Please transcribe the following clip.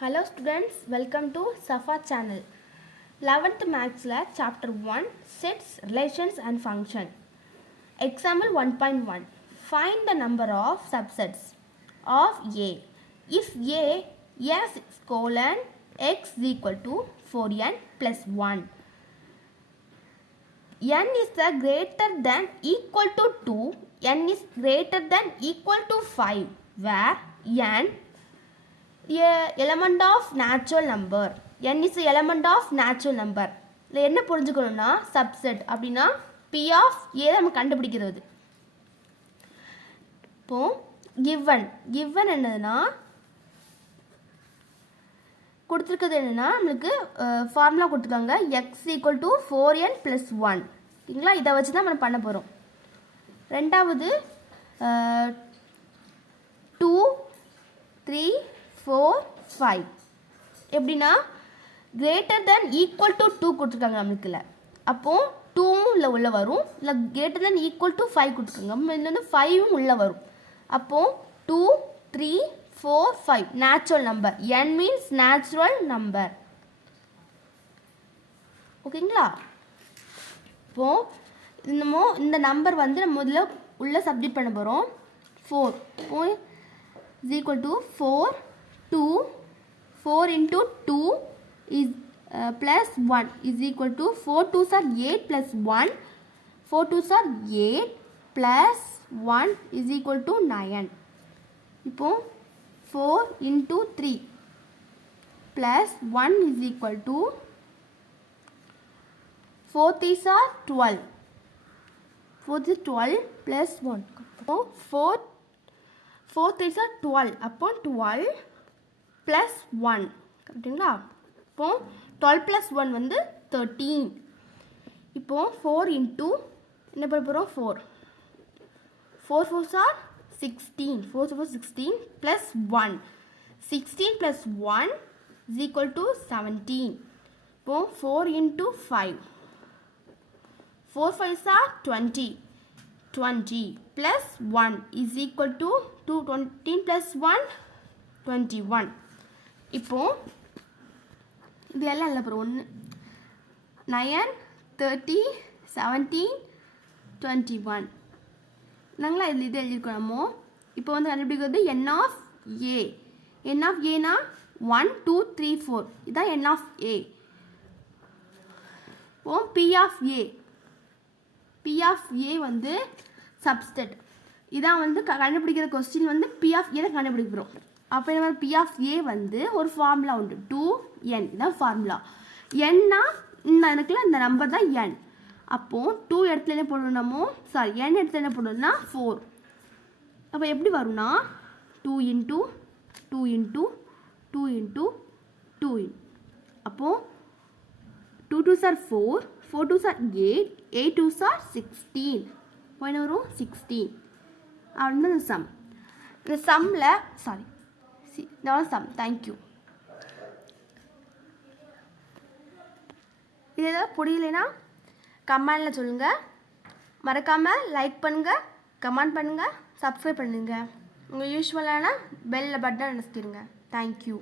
Hello students, welcome to Safa channel. 11th Maths chapter 1 Sets, Relations and Function. Example 1.1. Find the number of subsets of A. If A S colon X is equal to 4n plus 1. N is the greater than equal to 2. N is greater than equal to 5 where N element of natural number. N is the element of natural number. இதில் என்ன புரிஞ்சுக்கணும்னா subset அப்படின்னா P of A நம்ம கண்டுபிடிக்கிறது. இப்போ given என்னதுன்னா கொடுத்துருக்கிறது என்னன்னா நம்மளுக்கு ஃபார்முலா கொடுத்துருக்காங்க x equal to 4n plus 1. ஓகேங்களா, இதை வச்சு தான் நம்ம பண்ண போகிறோம். ரெண்டாவது 2 3 4 5 எப்படின்னா greater than equal to 2 கொடுத்துருக்காங்க நம்மளுக்குல. அப்போது 2வும் உள்ள வரும், இல்லை greater than equal to 5 கொடுத்துருக்காங்க, இதில் வந்து 5வும் உள்ளே வரும். அப்போது 2 3 4 5 natural number. n means natural number. ஓகேங்களா, இப்போது இந்த நம்பர் வந்து நம்ம முதல்ல உள்ள சப்ஜெக்ட் பண்ண போகிறோம். 4 is equal to 4 into 2 is plus 1 is equal to 4 2s are 8 plus 1 4 2s are 8 plus 1 is equal to 9. இப்போ 4 into 3 plus 1 is equal to 4 3s are 12 4 is 12 plus 1. So 4 3s are 12 அப்போ 12 plus 1 கரெக்டுங்களா. இப்போ 12 plus 1 வந்து 13. இப்போ 4 into என்ன பண்ண போகிறோம் 4 4 4s are 16 4 4 16 plus 1 16 plus 1 is equal to 17. இப்போ 4 into 5 4 5s are 20 plus 1 is equal to 20 plus 1 21. இப்போ இது எல்லாம் இல்லை அப்புறம் 1 9 30 17 21 நாங்களா இது எழுதியிருக்கோமோ. இப்போ வந்து கண்டுபிடிக்கிறது n of A. n of ஏனா 1 2 3 4 இதுதான் n ஆஃப் ஏ. இப்போ p ஆஃப் ஏ வந்து சப்ஸ்டெட். இதான் வந்து கண்டுபிடிக்கிற கொஸ்டின் வந்து p ஆஃப் ஏ கண்டுபிடிக்கிறோம். அப்போ என்ன p ஆஃப் ஏ வந்து ஒரு ஃபார்முலா உண்டு 2n தான் ஃபார்முலா. nனா இந்த எனக்குல இந்த நம்பர் தான் n. அப்போது 2 இடத்துல என்ன போடணுமோ n இடத்துல என்ன போடணும்னா 4. அப்போ எப்படி வரும்னா 2 into 2 into 2 into 2 அப்போது 2 2s are 4 4 2s are 8 8 2s are 16. இப்போ என்ன வரும் 16. அப்படின்னு இந்த சம். இந்த சம்மில் இதான் சம். தேங்க்யூ. இது ஏதாவது புரியலைன்னா கமெண்டில் சொல்லுங்கள். மறக்காமல் லைக் பண்ணுங்கள், கமெண்ட் பண்ணுங்கள், சப்ஸ்கிரைப் பண்ணுங்கள். உங்கள் யூஸ்வலான பெல் பட்டன் அடிச்சிடுங்க. தேங்க்யூ.